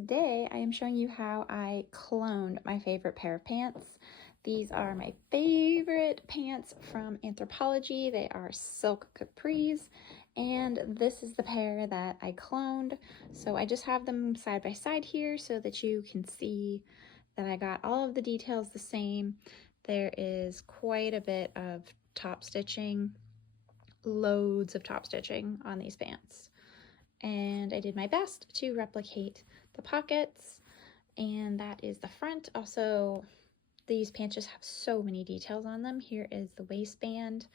today I am showing you how I cloned my favorite pair of pants. These are my favorite pants from Anthropologie. They are silk capris, and this is the pair that I cloned. So I just have them side by side here so that you can see that I got all of the details the same. There is quite a bit of top stitching, loads of top stitching on these pants. And I did my best to replicate the pockets, and that is the front. Also, these pants just have so many details on them. Here is the waistband,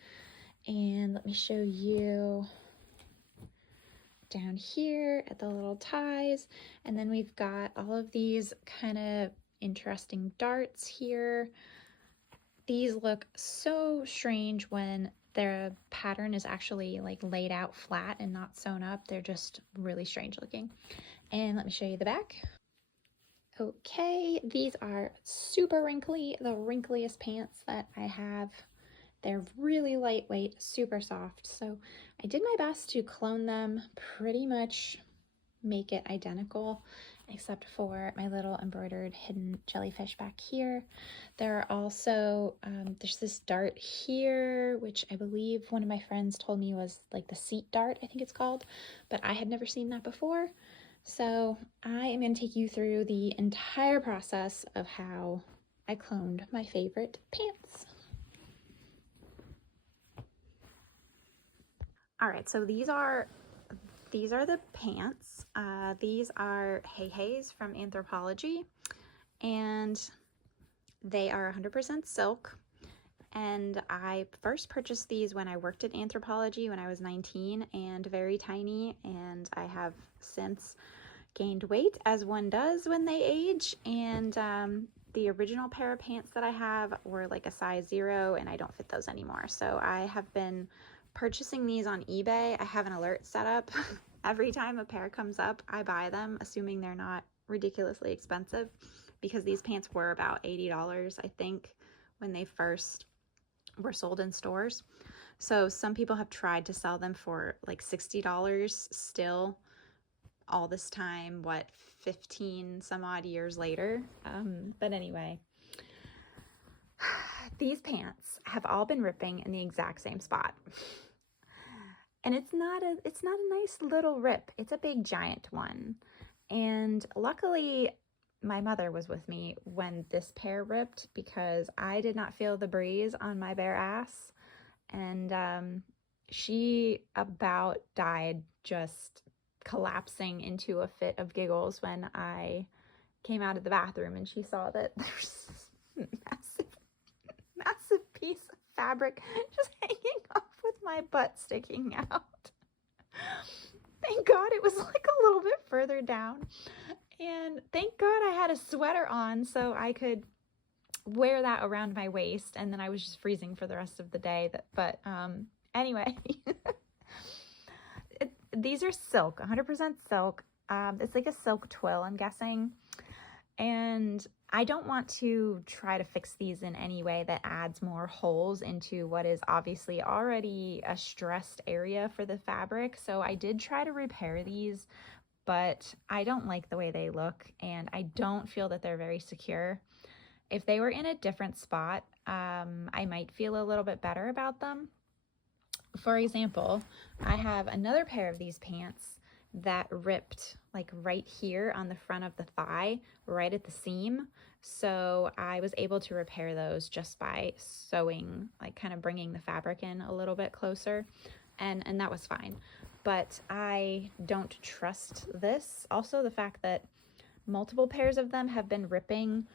and let me show you down here at the little ties, and then we've got all of these kind of interesting darts here. These look so strange when their pattern is actually like laid out flat and not sewn up. They're just really strange looking. And let me show you the back. Okay, these are super wrinkly, the wrinkliest pants that I have. They're really lightweight, super soft. So I did my best to clone them, pretty much make it identical, except for my little embroidered hidden jellyfish back here. There are also, there's this dart here, which I believe one of my friends told me was like the seat dart, I think it's called, but I had never seen that before. So I am going to take you through the entire process of how I cloned my favorite pants. All right, so these are the pants. These are Hey Hey's from Anthropologie, and they are 100% silk. And I first purchased these when I worked at Anthropologie when I was 19 and very tiny, and I have since gained weight, as one does when they age. And the original pair of pants that I have were like a size 0, and I don't fit those anymore. So I have been purchasing these on eBay. I have an alert set up. Every time a pair comes up, I buy them, assuming they're not ridiculously expensive, because these pants were about $80, I think, when they first were sold in stores. So some people have tried to sell them for like $60 still, all this time, what, 15 some odd years later. But anyway, these pants have all been ripping in the exact same spot. And it's not a nice little rip. It's a big giant one. And luckily my mother was with me when this pair ripped, because I did not feel the breeze on my bare ass. And she about died, just collapsing into a fit of giggles when I came out of the bathroom and she saw that there's this massive piece of fabric just hanging off with my butt sticking out. Thank God it was like a little bit further down, and thank God I had a sweater on so I could wear that around my waist, and then I was just freezing for the rest of the day. But anyway, these are silk, 100% silk. It's like a silk twill, I'm guessing. And I don't want to try to fix these in any way that adds more holes into what is obviously already a stressed area for the fabric. So I did try to repair these, but I don't like the way they look, and I don't feel that they're very secure. If they were in a different spot, I might feel a little bit better about them. For example, I have another pair of these pants that ripped like right here on the front of the thigh, right at the seam. So I was able to repair those just by sewing, like kind of bringing the fabric in a little bit closer, and that was fine. But I don't trust this. Also, the fact that multiple pairs of them have been ripping,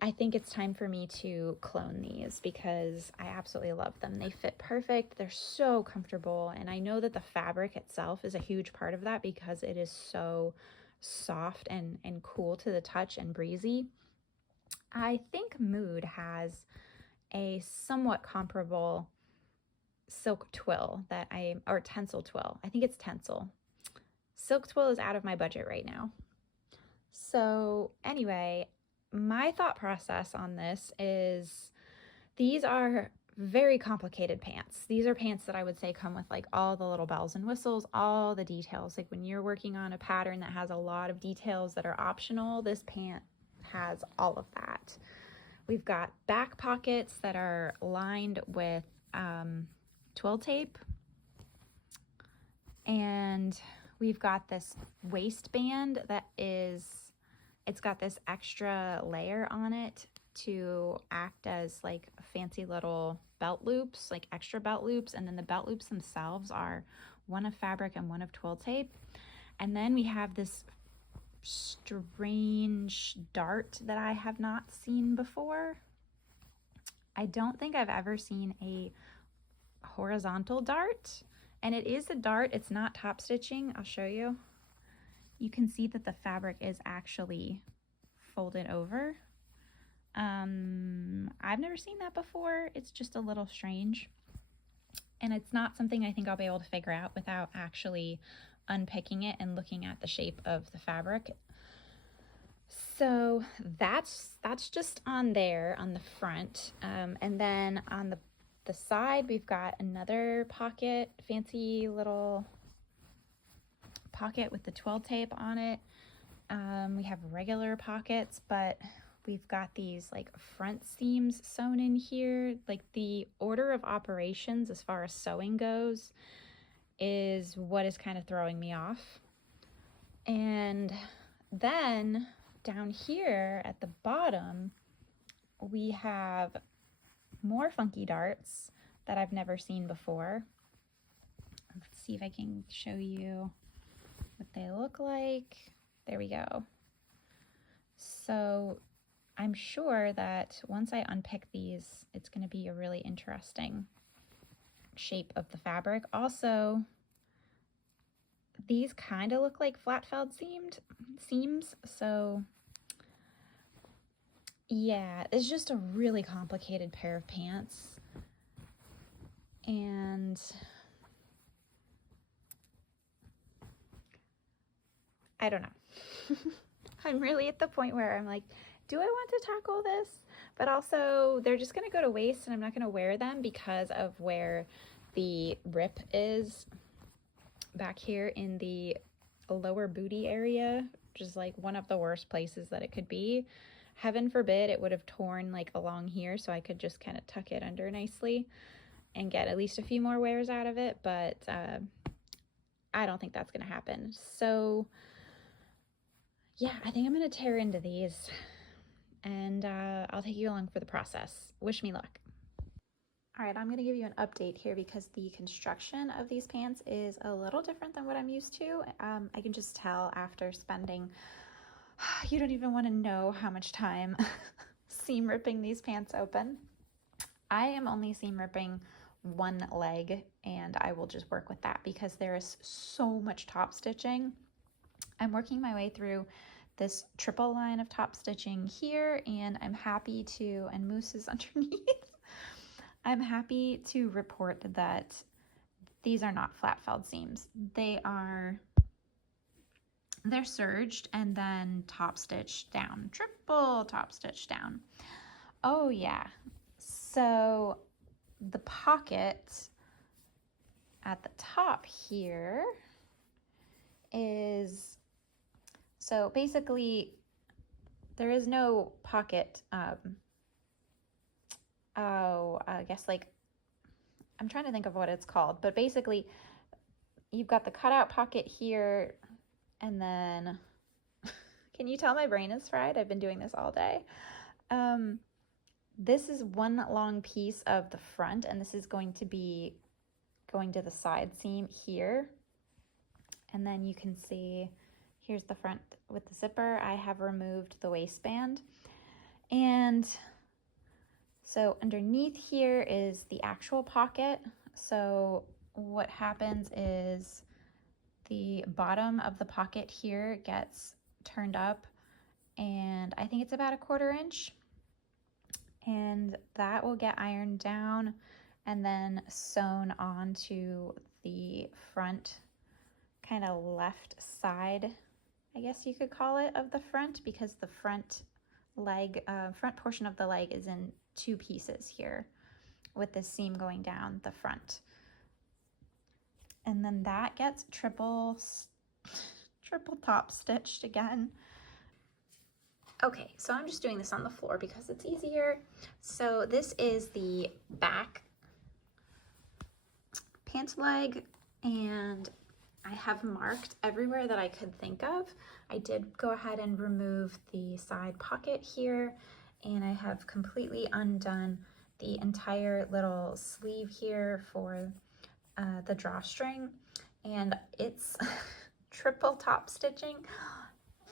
I think it's time for me to clone these, because I absolutely love them. They fit perfect. They're so comfortable. And I know that the fabric itself is a huge part of that, because it is so soft and cool to the touch and breezy. I think Mood has a somewhat comparable silk twill or tencel twill. I think it's tencel. Silk twill is out of my budget right now. So anyway, my thought process on this is these are very complicated pants. These are pants that I would say come with like all the little bells and whistles, all the details. Like when you're working on a pattern that has a lot of details that are optional, this pant has all of that. We've got back pockets that are lined with twill tape, and we've got this waistband that is, it's got this extra layer on it to act as like fancy little belt loops, like extra belt loops, and then the belt loops themselves are one of fabric and one of twill tape. And then we have this strange dart that I have not seen before. I don't think I've ever seen a horizontal dart, and it is a dart. It's not top stitching. I'll show you. You can see that the fabric is actually folded over. I've never seen that before. It's just a little strange, and it's not something I think I'll be able to figure out without actually unpicking it and looking at the shape of the fabric. So that's just on there on the front, and then on the side we've got another pocket, fancy little pocket with the twill tape on it. We have regular pockets, but we've got these like front seams sewn in here. Like the order of operations as far as sewing goes is what is kind of throwing me off. And then down here at the bottom, we have more funky darts that I've never seen before. Let's see if I can show you what they look like. There we go. So I'm sure that once I unpick these, it's going to be a really interesting shape of the fabric. Also, these kind of look like flat felled seams, so yeah, it's just a really complicated pair of pants. And I don't know. I'm really at the point where I'm like, do I want to tackle this? But also, they're just going to go to waste, and I'm not going to wear them because of where the rip is back here in the lower booty area, which is like one of the worst places that it could be. Heaven forbid it would have torn like along here, so I could just kind of tuck it under nicely and get at least a few more wears out of it, but I don't think that's going to happen. So yeah, I think I'm going to tear into these, and I'll take you along for the process. Wish me luck. All right, I'm going to give you an update here because the construction of these pants is a little different than what I'm used to. I can just tell after spending, you don't even want to know how much time seam ripping these pants open. I am only seam ripping one leg, and I will just work with that because there is so much top stitching. I'm working my way through this triple line of top stitching here, and I'm happy to, and Moose is underneath. I'm happy to report that these are not flat felled seams. They're serged and then top stitched down, triple top stitched down. Oh yeah. So the pocket at the top here is, so basically there is no pocket, I guess like, I'm trying to think of what it's called, but basically you've got the cutout pocket here, and then, can you tell my brain is fried? I've been doing this all day. This is one long piece of the front, and this is going to be going to the side seam here. And then you can see, here's the front with the zipper. I have removed the waistband. And so underneath here is the actual pocket. So what happens is the bottom of the pocket here gets turned up, and I think it's about 1/4 inch. And that will get ironed down and then sewn onto the front, kind of left side, I guess you could call it, of the front, because the front leg, front portion of the leg is in 2 pieces here, with this seam going down the front. And then that gets triple top stitched again. Okay, so I'm just doing this on the floor because it's easier. So this is the back pant leg, and I have marked everywhere that I could think of. I did go ahead and remove the side pocket here, and I have completely undone the entire little sleeve here for the drawstring, and it's triple top stitching.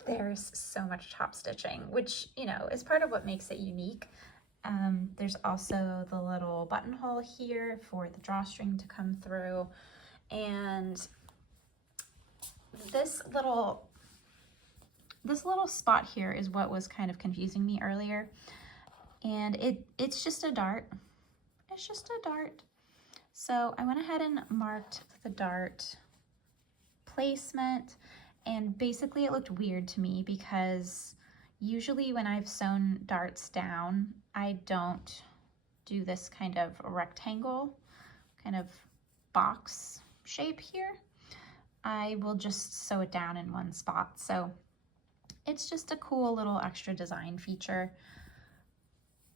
There's so much top stitching, which, you know, is part of what makes it unique. There's also the little buttonhole here for the drawstring to come through, and this little spot here is what was kind of confusing me earlier, and it's just a dart. It's just a dart. So I went ahead and marked the dart placement, and basically it looked weird to me because usually when I've sewn darts down, I don't do this kind of rectangle, kind of box shape here. I will just sew it down in one spot. So it's just a cool little extra design feature.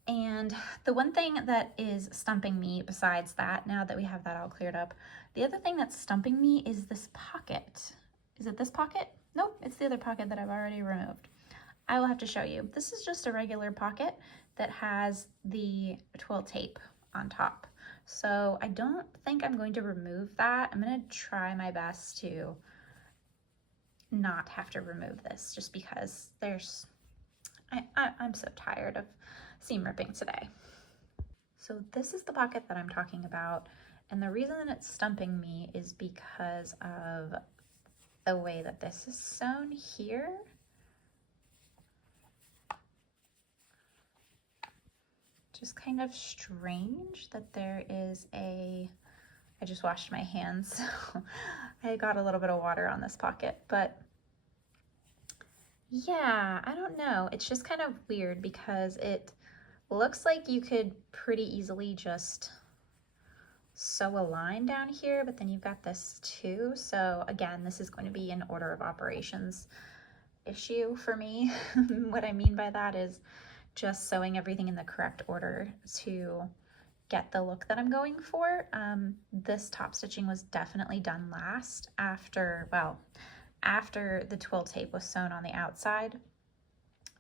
And the one thing that is stumping me besides that, now that we have that all cleared up, the other thing that's stumping me is this pocket. Is it this pocket? Nope, it's the other pocket that I've already removed. I will have to show you. This is just a regular pocket that has the twill tape on top. So I don't think I'm going to remove that. I'm going to try my best to not have to remove this just because I'm so tired of seam ripping today. So this is the pocket that I'm talking about, and the reason that it's stumping me is because of the way that this is sewn here. Just kind of strange that there is I just washed my hands, so I got a little bit of water on this pocket, but yeah, I don't know. It's just kind of weird because it looks like you could pretty easily just sew a line down here, but then you've got this too. So again, this is going to be an order of operations issue for me. What I mean by that is just sewing everything in the correct order to get the look that I'm going for. This top stitching was definitely done last after the twill tape was sewn on the outside.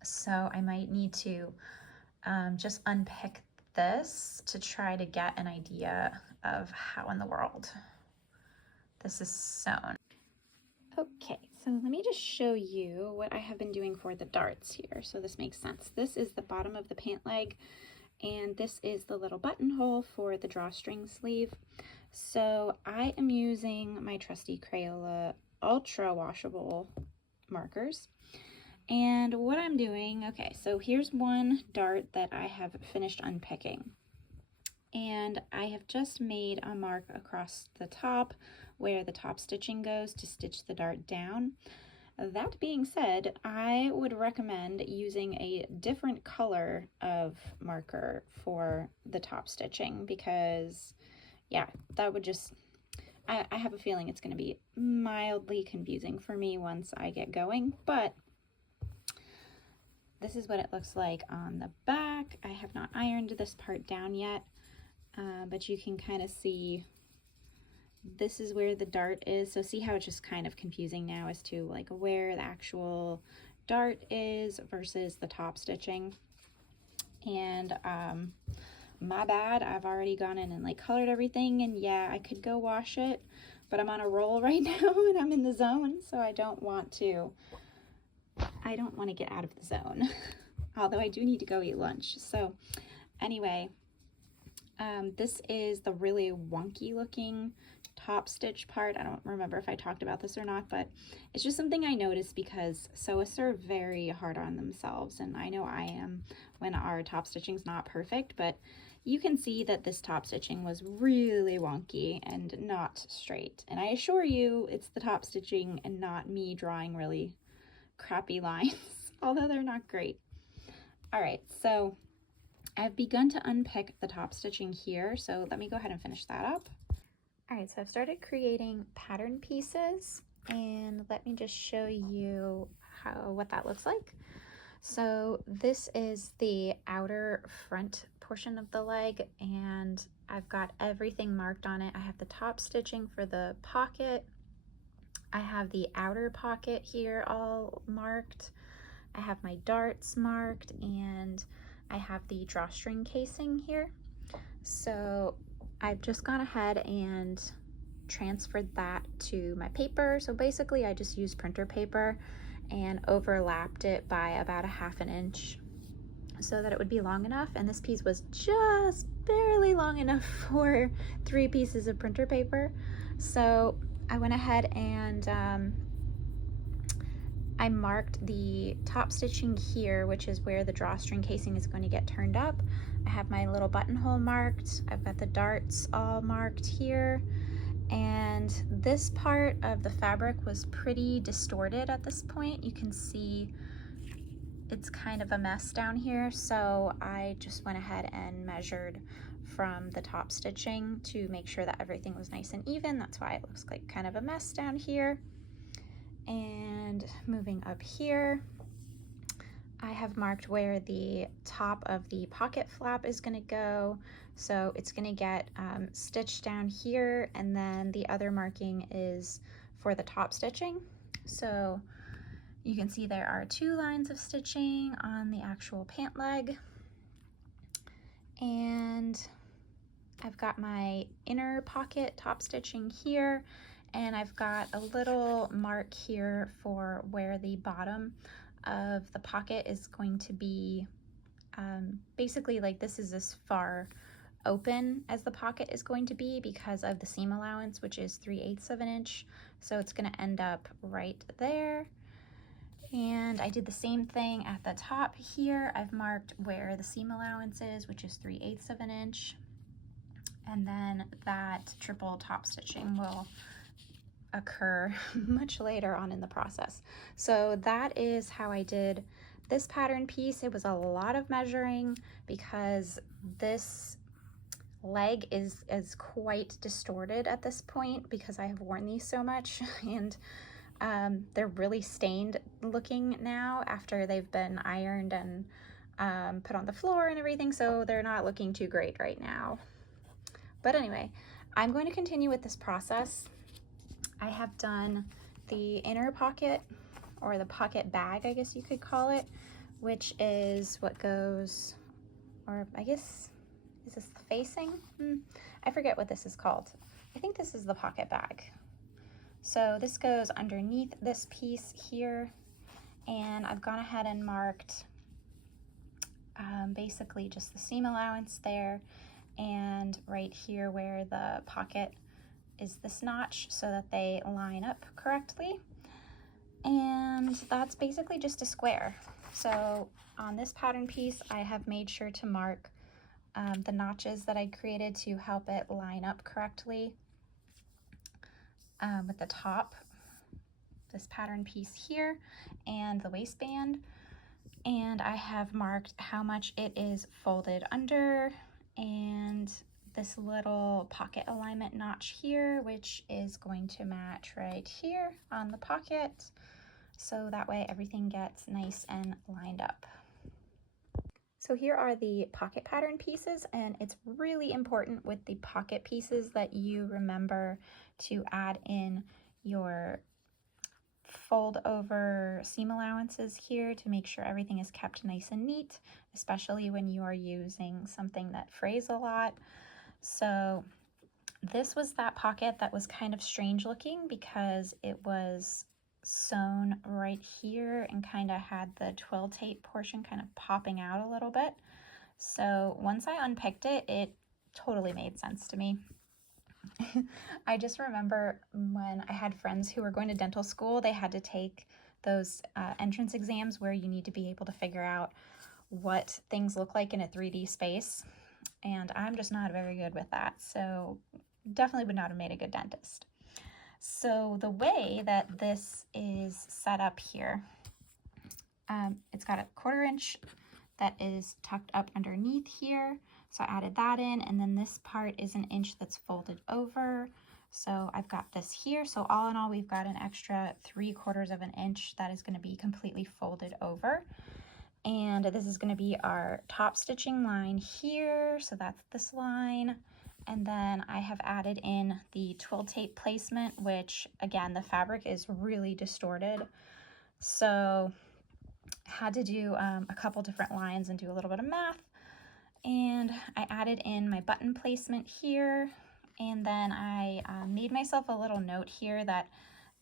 So I might need to just unpick this to try to get an idea of how in the world this is sewn. Okay, so let me just show you what I have been doing for the darts here so this makes sense. This is the bottom of the pant leg, and this is the little buttonhole for the drawstring sleeve. So I am using my trusty Crayola ultra washable markers. And what I'm doing, okay, so here's one dart that I have finished unpicking. And I have just made a mark across the top where the top stitching goes to stitch the dart down. That being said, I would recommend using a different color of marker for the top stitching because, yeah, that would just, I have a feeling it's going to be mildly confusing for me once I get going, but this is what it looks like on the back. I have not ironed this part down yet, but you can kind of see this is where the dart is. So see how it's just kind of confusing now as to like where the actual dart is versus the top stitching. And my bad, I've already gone in and like colored everything, and yeah, I could go wash it, but I'm on a roll right now and I'm in the zone, so I don't want to get out of the zone. Although I do need to go eat lunch. So anyway, this is the really wonky looking top stitch part. I don't remember if I talked about this or not, but it's just something I noticed because sewists are very hard on themselves, and I know I am when our top stitching's not perfect, but you can see that this top stitching was really wonky and not straight. And I assure you it's the top stitching and not me drawing really crappy lines, although they're not great. All right, so I've begun to unpick the top stitching here, so let me go ahead and finish that up. All right, so I've started creating pattern pieces, and let me just show you what that looks like. So this is the outer front portion of the leg, and I've got everything marked on it. I have the top stitching for the pocket. I have the outer pocket here all marked. I have my darts marked, and I have the drawstring casing here. So I've just gone ahead and transferred that to my paper. So basically I just used printer paper and overlapped it by about 1/2 inch so that it would be long enough. And this piece was just barely long enough for 3 pieces of printer paper. So I went ahead and I marked the top stitching here, which is where the drawstring casing is going to get turned up. I have my little buttonhole marked. I've got the darts all marked here. And this part of the fabric was pretty distorted at this point. You can see it's kind of a mess down here. So I just went ahead and measured from the top stitching to make sure that everything was nice and even. That's why it looks like kind of a mess down here. And moving up here, I have marked where the top of the pocket flap is going to go. So it's going to get stitched down here, and then the other marking is for the top stitching. So you can see there are 2 lines of stitching on the actual pant leg. And I've got my inner pocket top stitching here, and I've got a little mark here for where the bottom of the pocket is going to be. Basically, like, this is as far open as the pocket is going to be because of the seam allowance, which is 3/8 of an inch. So it's going to end up right there. And I did the same thing at the top here. I've marked where the seam allowance is, which is 3/8 of an inch. And then that triple top stitching will occur much later on in the process. So that is how I did this pattern piece. It was a lot of measuring because this leg is quite distorted at this point because I have worn these so much, and they're really stained looking now after they've been ironed and put on the floor and everything, so they're not looking too great right now. But anyway, I'm going to continue with this process. I have done the inner pocket, or the pocket bag, I guess you could call it, which is what goes, or I guess, is this the facing? I forget what this is called. I think this is the pocket bag. So this goes underneath this piece here, and I've gone ahead and marked basically just the seam allowance there, and right here where the pocket is this notch so that they line up correctly. And that's basically just a square. So on this pattern piece, I have made sure to mark the notches that I created to help it line up correctly with the top, this pattern piece here, and the waistband. And I have marked how much it is folded under, and this little pocket alignment notch here, which is going to match right here on the pocket, so that way everything gets nice and lined up. So here are the pocket pattern pieces, and it's really important with the pocket pieces that you remember to add in your fold over seam allowances here to make sure everything is kept nice and neat, especially when you are using something that frays a lot. So this was that pocket that was kind of strange looking because it was sewn right here and kind of had the twill tape portion kind of popping out a little bit. So once I unpicked it, it totally made sense to me. I just remember when I had friends who were going to dental school, they had to take those entrance exams where you need to be able to figure out what things look like in a 3D space. And I'm just not very good with that, so definitely would not have made a good dentist. So the way that this is set up here, it's got a 1/4 inch that is tucked up underneath here. So I added that in, and then this part is 1 inch that's folded over. So I've got this here. So all in all, we've got an extra 3/4 of an inch that is going to be completely folded over. And this is going to be our top stitching line here. So that's this line. And then I have added in the twill tape placement, which again, the fabric is really distorted. So I had to do a couple different lines and do a little bit of math. And I added in my button placement here. And then I made myself a little note here that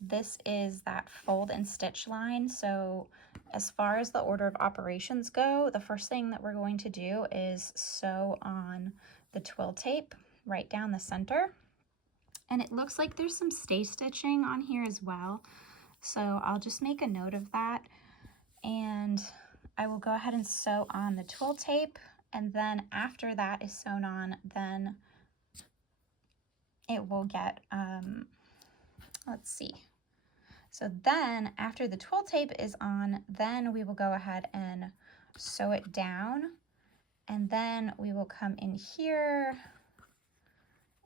this is that fold and stitch line. So as far as the order of operations go, the first thing that we're going to do is sew on the twill tape right down the center. And it looks like there's some stay stitching on here as well. So I'll just make a note of that. And I will go ahead and sew on the twill tape. And then after that is sewn on, then it will get, let's see. So then after the twill tape is on, then we will go ahead and sew it down. And then we will come in here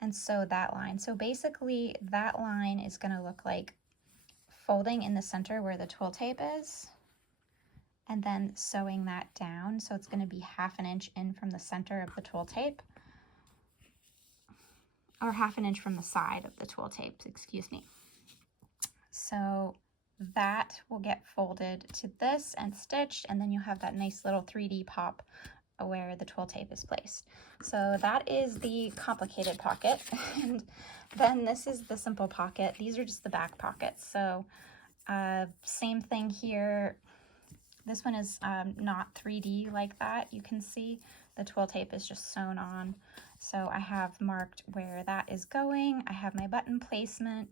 and sew that line. So basically that line is going to look like folding in the center where the twill tape is, and then sewing that down. So it's going to be 1/2 inch in from the center of the twill tape, or 1/2 inch from the side of the twill tape, excuse me. So that will get folded to this and stitched, and then you'll have that nice little 3D pop where the twill tape is placed. So that is the complicated pocket. And then this is the simple pocket. These are just the back pockets. So same thing here. This one is not 3D like that. You can see the twill tape is just sewn on. So I have marked where that is going. I have my button placement,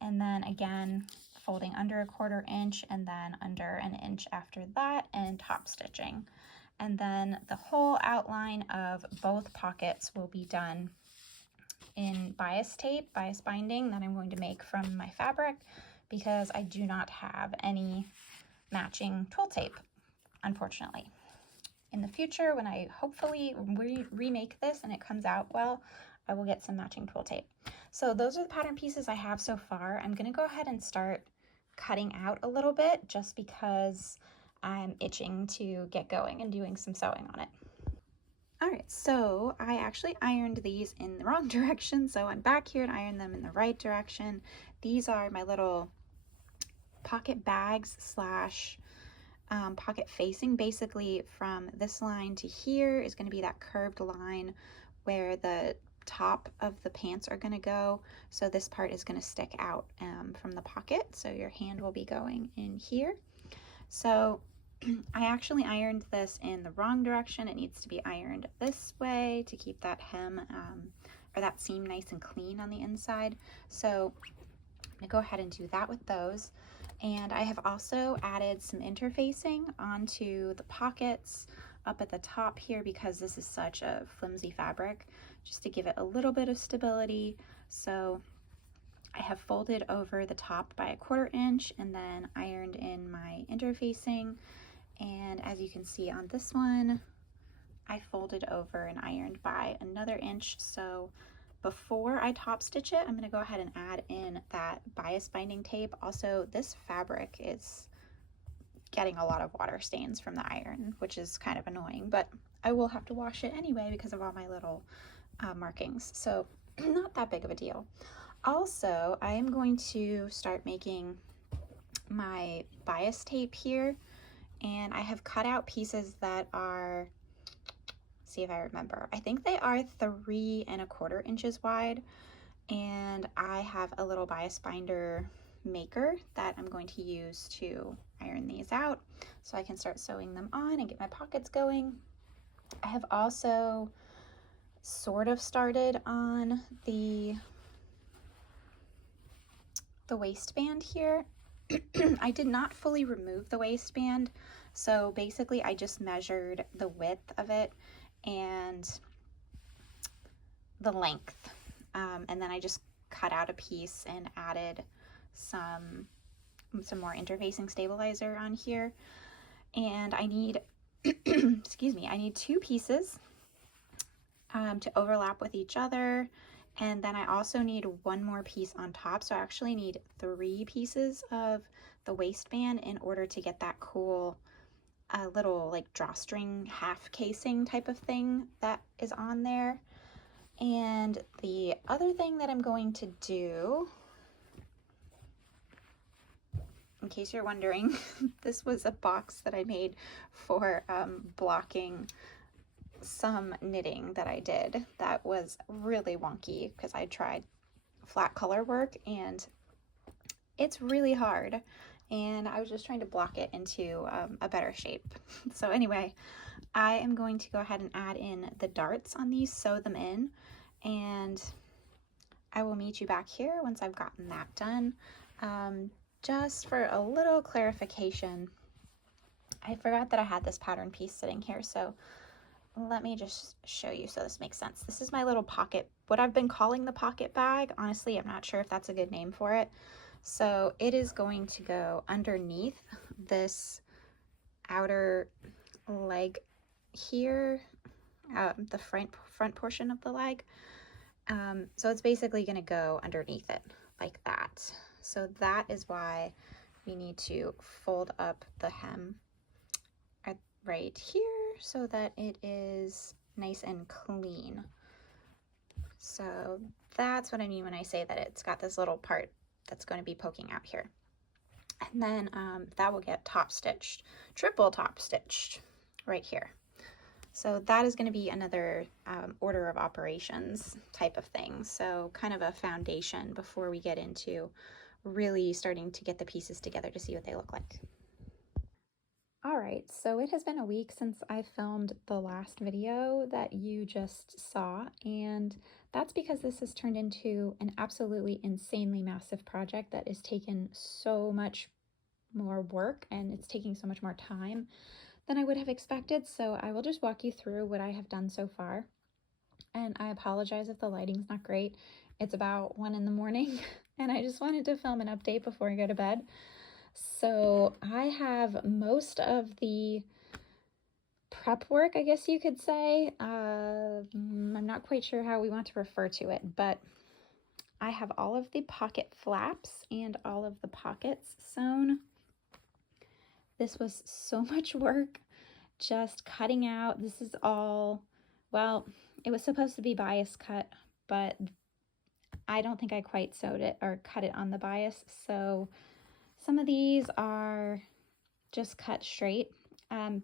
and then again, folding under 1/4 inch and then under 1 inch after that, and top stitching. And then the whole outline of both pockets will be done in bias tape, bias binding that I'm going to make from my fabric, because I do not have any matching twill tape, unfortunately. In the future, when I hopefully remake this and it comes out well, I will get some matching twill tape. So those are the pattern pieces I have so far. I'm going to go ahead and start cutting out a little bit just because I'm itching to get going and doing some sewing on it. All right, so I actually ironed these in the wrong direction, so I'm back here and ironed them in the right direction. These are my little pocket bags slash pocket facing. Basically from this line to here is going to be that curved line where the top of the pants are going to go. So this part is going to stick out from the pocket, so your hand will be going in here. So I actually ironed this in the wrong direction. It needs to be ironed this way to keep that hem or that seam nice and clean on the inside. So I'm going to go ahead and do that with those. And I have also added some interfacing onto the pockets up at the top here, because this is such a flimsy fabric, just to give it a little bit of stability. So I have folded over the top by 1/4 inch and then ironed in my interfacing. And as you can see on this one, I folded over and ironed by another inch. So before I top stitch it, I'm going to go ahead and add in that bias binding tape. Also, this fabric is getting a lot of water stains from the iron, which is kind of annoying, but I will have to wash it anyway because of all my little markings. So not that big of a deal. Also, I am going to start making my bias tape here, and I have cut out pieces that are, see if I remember, I think they are 3 1/4 inches wide, and I have a little bias binder maker that I'm going to use to iron these out so I can start sewing them on and get my pockets going. I have also sort of started on the waistband here. I did not fully remove the waistband, so basically I just measured the width of it and the length, and then I just cut out a piece and added some more interfacing stabilizer on here. And I need excuse me, I need 2 pieces to overlap with each other. And then I also need 1 more piece on top. So I actually need 3 pieces of the waistband in order to get that cool little like drawstring half casing type of thing that is on there. And the other thing that I'm going to do, in case you're wondering, this was a box that I made for blocking some knitting that I did that was really wonky because I tried flat color work and it's really hard, and I was just trying to block it into a better shape. So anyway, I am going to go ahead and add in the darts on these, sew them in, and I will meet you back here once I've gotten that done. Just for a little clarification, I forgot that I had this pattern piece sitting here, so let me just show you so this makes sense. This is my little pocket, what I've been calling the pocket bag. Honestly, I'm not sure if that's a good name for it. So it is going to go underneath this outer leg here, the front portion of the leg. So it's basically going to go underneath it like that. So that is why we need to fold up the hem right here so that it is nice and clean. So that's what I mean when I say that it's got this little part that's going to be poking out here. And then that will get top stitched, triple top stitched right here. So that is going to be another order of operations type of thing. So kind of a foundation before we get into really starting to get the pieces together to see what they look like. All right, so it has been a week since I filmed the last video that you just saw, and that's because this has turned into an absolutely insanely massive project that has taken so much more work and it's taking so much more time than I would have expected. So I will just walk you through what I have done so far. And I apologize if the lighting's not great. It's about 1 in the morning and I just wanted to film an update before I go to bed. So I have most of the prep work, I guess you could say. I'm not quite sure how we want to refer to it, but I have all of the pocket flaps and all of the pockets sewn. This was so much work, just cutting out. This is all, well, it was supposed to be bias cut, but I don't think I quite sewed it or cut it on the bias. So some of these are just cut straight.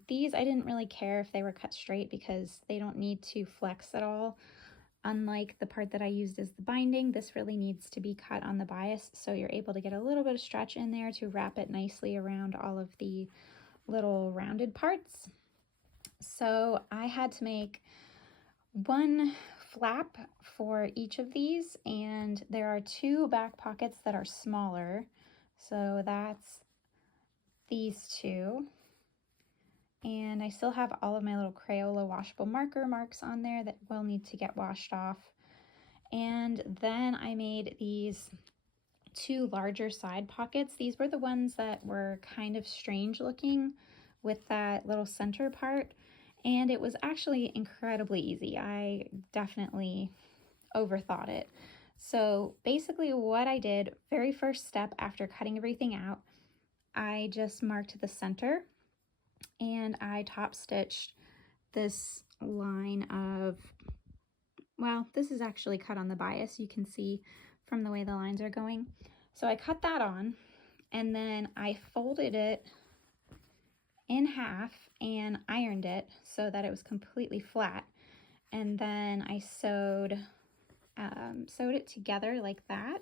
These I didn't really care if they were cut straight because they don't need to flex at all. Unlike the part that I used as the binding, this really needs to be cut on the bias, so you're able to get a little bit of stretch in there to wrap it nicely around all of the little rounded parts. So I had to make 1 flap for each of these, and there are 2 back pockets that are smaller. So that's these 2. And I still have all of my little Crayola washable marker marks on there that will need to get washed off. And then I made these 2 larger side pockets. These were the ones that were kind of strange looking with that little center part. And it was actually incredibly easy. I definitely overthought it. So basically what I did, very first step after cutting everything out, I just marked the center and I top stitched this line of, well, this is actually cut on the bias. You can see from the way the lines are going. So I cut that on and then I folded it in half and ironed it so that it was completely flat. And then I sewed it together like that.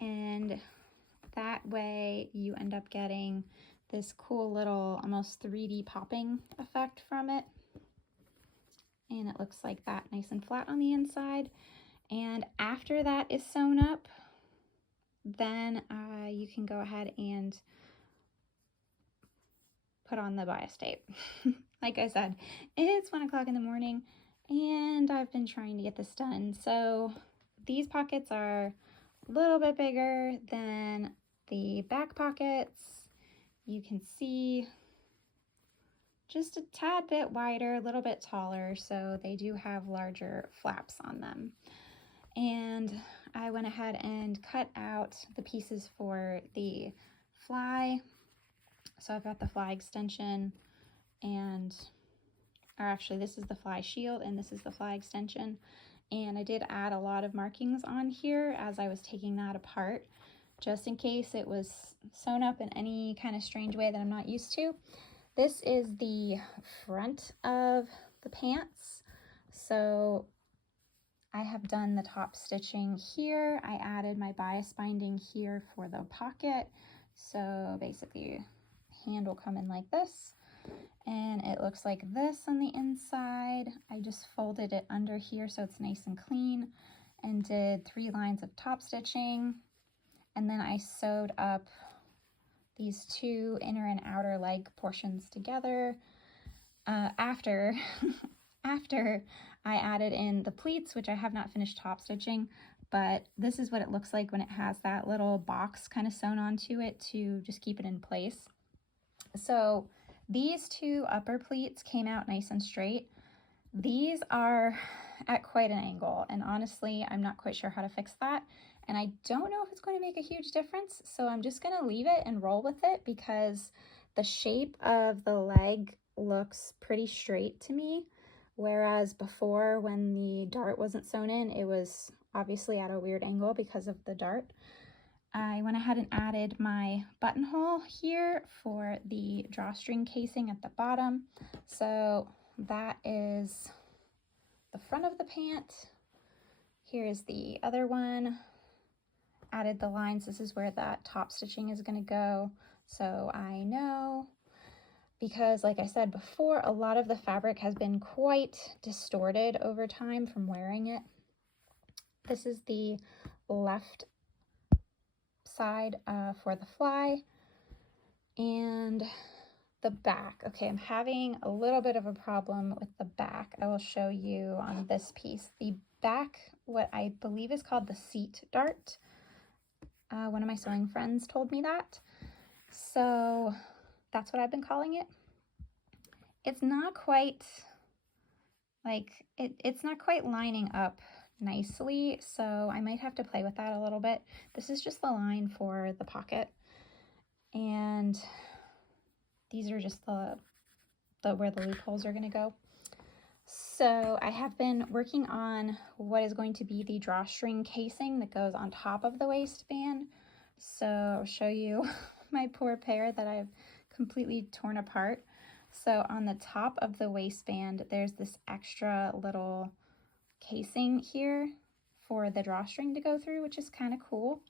And that way you end up getting this cool little almost 3D popping effect from it. And it looks like that, nice and flat on the inside. And after that is sewn up, then you can go ahead and put on the bias tape. Like I said, it's 1 o'clock in the morning and I've been trying to get this done. So these pockets are a little bit bigger than the back pockets. You can see just a tad bit wider, a little bit taller, so they do have larger flaps on them. And I went ahead and cut out the pieces for the fly. So I've got the fly extension or actually this is the fly shield and this is the fly extension. And I did add a lot of markings on here as I was taking that apart, just in case it was sewn up in any kind of strange way that I'm not used to. This is the front of the pants. So I have done the top stitching here. I added my bias binding here for the pocket. So basically, hand will come in like this, and it looks like this on the inside. I just folded it under here so it's nice and clean, and did 3 lines of top stitching, and then I sewed up these 2 inner and outer leg portions together after I added in the pleats, which I have not finished top stitching, but this is what it looks like when it has that little box kind of sewn onto it to just keep it in place. So these 2 upper pleats came out nice and straight. These are at quite an angle, and honestly, I'm not quite sure how to fix that. And I don't know if it's going to make a huge difference, so I'm just going to leave it and roll with it because the shape of the leg looks pretty straight to me. Whereas before, when the dart wasn't sewn in, it was obviously at a weird angle because of the dart. I went ahead and added my buttonhole here for the drawstring casing at the bottom. So that is the front of the pant. Here is the other one. Added the lines. This is where that top stitching is going to go. So I know, because like I said before, a lot of the fabric has been quite distorted over time from wearing it. This is the left side for the fly, and the back. Okay, I'm having a little bit of a problem with the back. I will show you on this piece. The back, what I believe is called the seat dart. One of my sewing friends told me that. So that's what I've been calling it. It's not quite like, it's not quite lining up nicely, so I might have to play with that a little bit. This is just the line for the pocket, and these are just the where the loopholes are going to go. So I have been working on what is going to be the drawstring casing that goes on top of the waistband. So I'll show you my poor pair that I've completely torn apart. So on the top of the waistband, there's this extra little casing here for the drawstring to go through, which is kind of cool.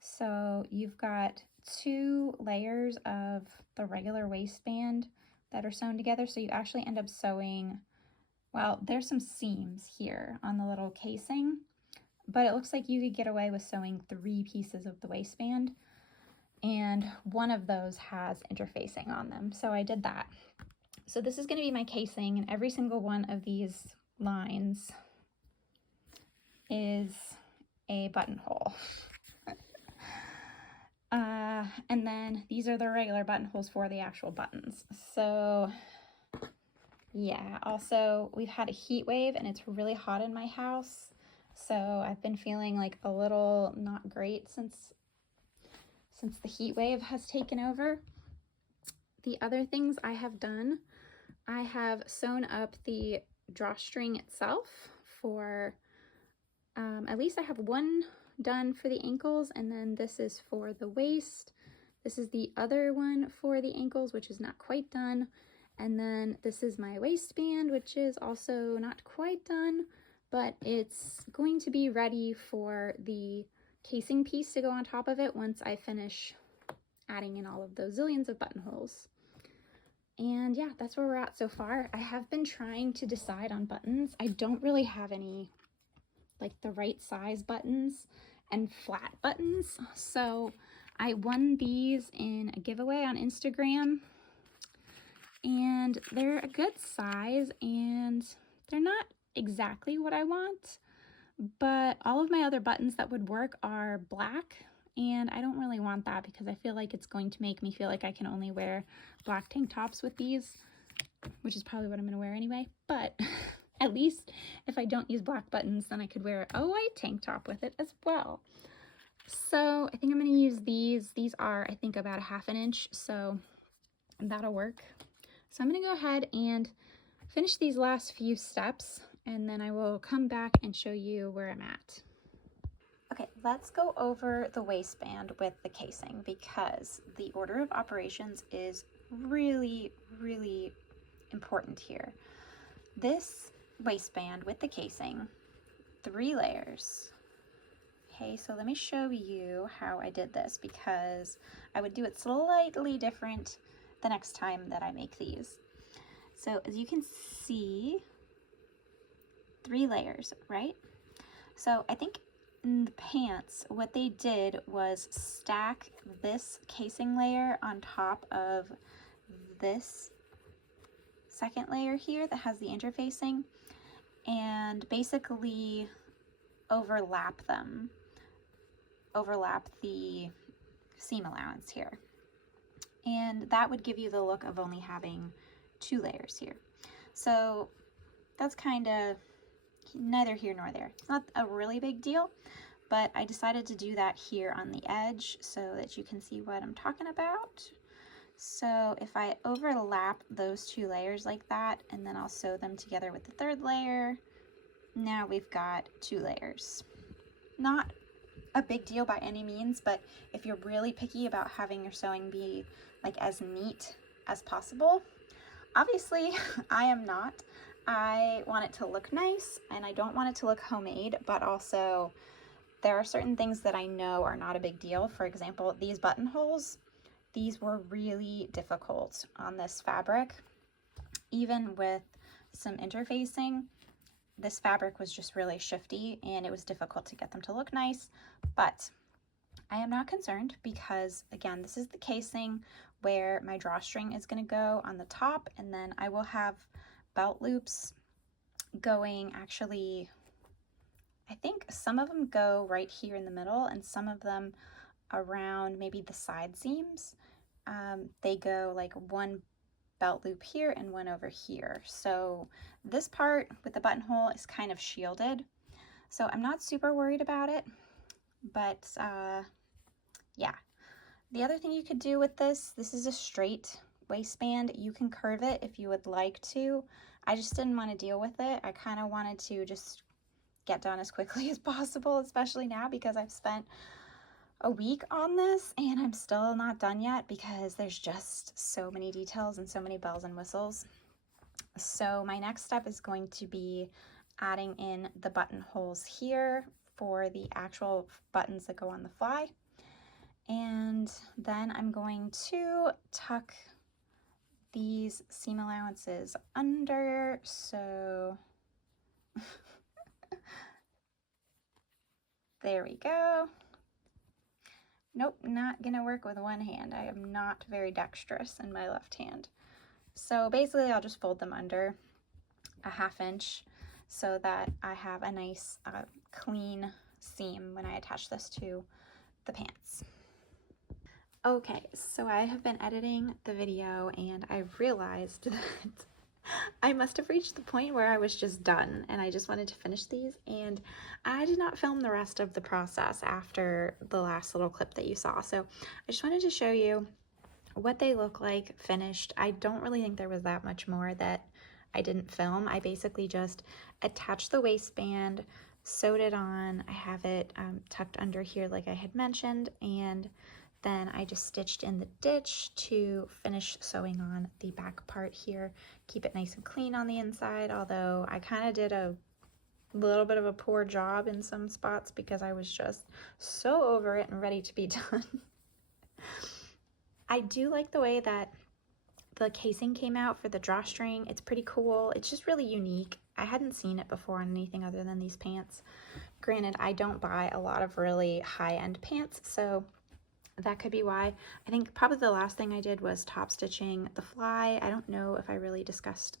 So you've got 2 layers of the regular waistband that are sewn together. So you actually end up sewing, well, there's some seams here on the little casing, but it looks like you could get away with sewing 3 pieces of the waistband, and one of those has interfacing on them. So I did that. So this is going to be my casing, and every single one of these lines is a buttonhole. And then these are the regular buttonholes for the actual buttons. So yeah, also we've had a heat wave and it's really hot in my house. So I've been feeling like a little not great since the heat wave has taken over. The other things I have done, I have sewn up the drawstring itself for, at least I have one done for the ankles, and then this is for the waist. This is the other one for the ankles, which is not quite done. And then this is my waistband, which is also not quite done, but it's going to be ready for the casing piece to go on top of it once I finish adding in all of those zillions of buttonholes. And yeah, that's where we're at so far. I have been trying to decide on buttons. I don't really have any like the right size buttons and flat buttons. So I won these in a giveaway on Instagram, and they're a good size and they're not exactly what I want, but all of my other buttons that would work are black, and I don't really want that because I feel like it's going to make me feel like I can only wear black tank tops with these. which is probably what I'm gonna wear anyway, but at least if I don't use black buttons, then I could wear a white tank top with it as well. So I think I'm gonna use these. These are, I think, about a 1/2 inch, so that'll work. So I'm gonna go ahead and finish these last few steps, and then I will come back and show you where I'm at. Okay, let's go over the waistband with the casing, because the order of operations is really, really important here. This waistband with the casing, 3 layers. Okay, so let me show you how I did this, because I would do it slightly different the next time that I make these. So as you can see, 3 layers, right? So I think in the pants, what they did was stack this casing layer on top of this second layer here that has the interfacing, and basically overlap them, overlap the seam allowance here. And that would give you the look of only having 2 layers here. So that's kind of neither here nor there. It's not a really big deal, but I decided to do that here on the edge so that you can see what I'm talking about. So if I overlap those 2 layers like that, and then I'll sew them together with the 3rd layer, now we've got 2 layers. Not a big deal by any means, but if you're really picky about having your sewing be like as neat as possible, obviously I am not. I want it to look nice, and I don't want it to look homemade, but also there are certain things that I know are not a big deal. For example, these buttonholes, these were really difficult on this fabric. Even with some interfacing, this fabric was just really shifty, and it was difficult to get them to look nice. But I am not concerned, because again, this is the casing where my drawstring is going to go on the top, and then I will have belt loops going, actually, I think some of them go right here in the middle, and some of them around maybe the side seams. They go like one belt loop here and one over here. So this part with the buttonhole is kind of shielded, so I'm not super worried about it. But yeah, the other thing you could do with this is a straight waistband. You can curve it if you would like to. I just didn't want to deal with it. I kind of wanted to just get done as quickly as possible, especially now because I've spent a week on this and I'm still not done yet, because there's just so many details and so many bells and whistles. So my next step is going to be adding in the buttonholes here for the actual buttons that go on the fly. And then I'm going to tuck these seam allowances under, so there we go. Nope, not gonna work with one hand. I am not very dexterous in my left hand. So basically I'll just fold them under a 1/2 inch so that I have a nice clean seam when I attach this to the pants. Okay, so I have been editing the video and I realized that I must have reached the point where I was just done and I just wanted to finish these, and I did not film the rest of the process after the last little clip that you saw. So I just wanted to show you what they look like finished. I don't really think there was that much more that I didn't film. I basically just attached the waistband, sewed it on. I have it tucked under here like I had mentioned, and then I just stitched in the ditch to finish sewing on the back part here. Keep it nice and clean on the inside, although I kind of did a little bit of a poor job in some spots because I was just so over it and ready to be done. I do like the way that the casing came out for the drawstring. It's pretty cool. It's just really unique. I hadn't seen it before on anything other than these pants. Granted, I don't buy a lot of really high-end pants, so that could be why. I think probably the last thing I did was top stitching the fly. I don't know if I really discussed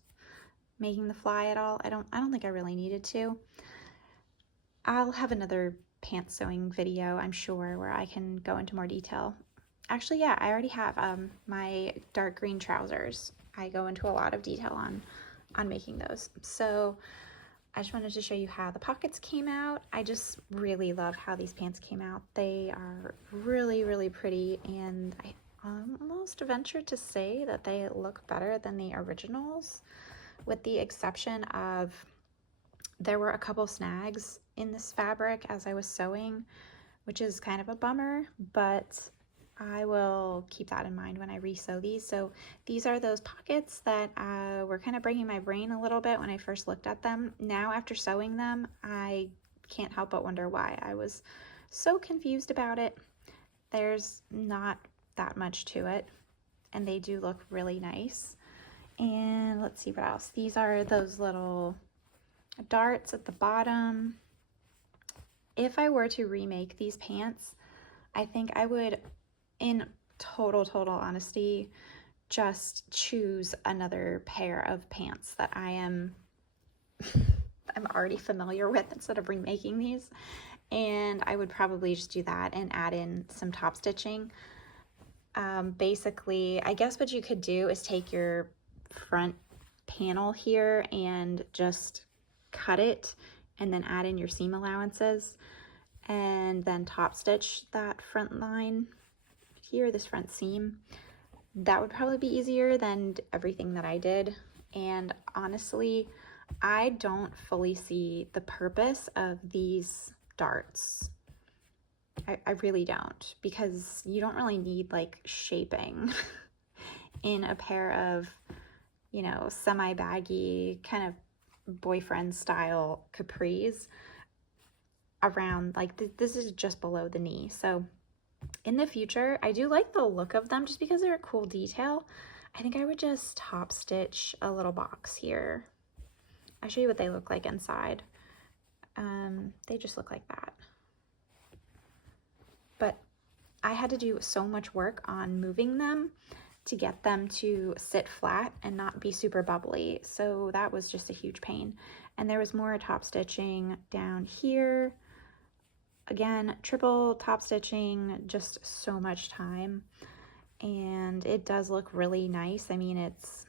making the fly at all. I don't think I really needed to. I'll have another pants sewing video, I'm sure, where I can go into more detail. Actually, yeah, I already have my dark green trousers. I go into a lot of detail on making those. So I just wanted to show you how the pockets came out. I just really love how these pants came out. They are really, really pretty, and I almost venture to say that they look better than the originals, with the exception of there were a couple snags in this fabric as I was sewing, which is kind of a bummer, but I will keep that in mind when I resew these. So these are those pockets that were kind of breaking my brain a little bit when I first looked at them. Now after sewing them, I can't help but wonder why I was so confused about it. There's not that much to it, and they do look really nice. And let's see what else. These are those little darts at the bottom. If I were to remake these pants, I think I would, in total honesty, just choose another pair of pants that I'm already familiar with instead of remaking these. And I would probably just do that and add in some top stitching. Basically, I guess what you could do is take your front panel here and just cut it and then add in your seam allowances and then top stitch that front line here, this front seam. That would probably be easier than everything that I did. And honestly, I don't fully see the purpose of these darts. I really don't, because you don't really need like shaping in a pair of, you know, semi-baggy kind of boyfriend style capris around, like this is just below the knee. So in the future, I do like the look of them just because they're a cool detail. I think I would just top stitch a little box here. I'll show you what they look like inside. They just look like that. But I had to do so much work on moving them to get them to sit flat and not be super bubbly. So that was just a huge pain. And there was more top stitching down here. Again, triple top stitching, just so much time. And it does look really nice. I mean, it's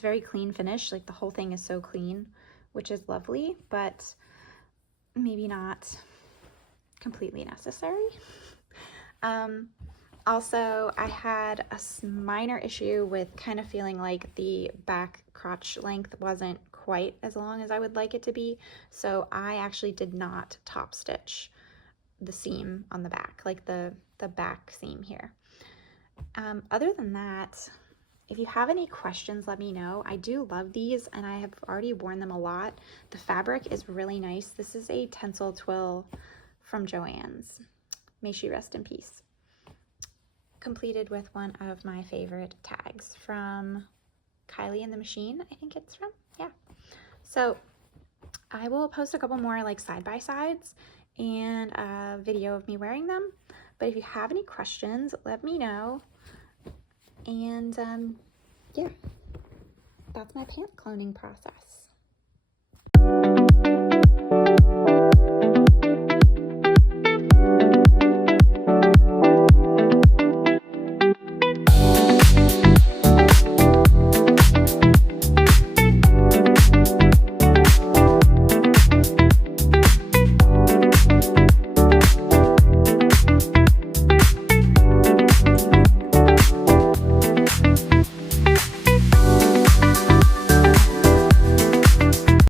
very clean finish. Like the whole thing is so clean, which is lovely, but maybe not completely necessary. Also, I had a minor issue with kind of feeling like the back crotch length wasn't quite as long as I would like it to be, so I actually did not top stitch the seam on the back, like the back seam here. Other than that, if you have any questions, let me know. I do love these, and I have already worn them a lot. The fabric is really nice. This is a Tencel Twill from Joann's. May she rest in peace. Completed with one of my favorite tags from Kylie and the Machine, I think it's from, yeah. So I will post a couple more like side-by-sides and a video of me wearing them. But if you have any questions, let me know. And yeah, that's my pant cloning process.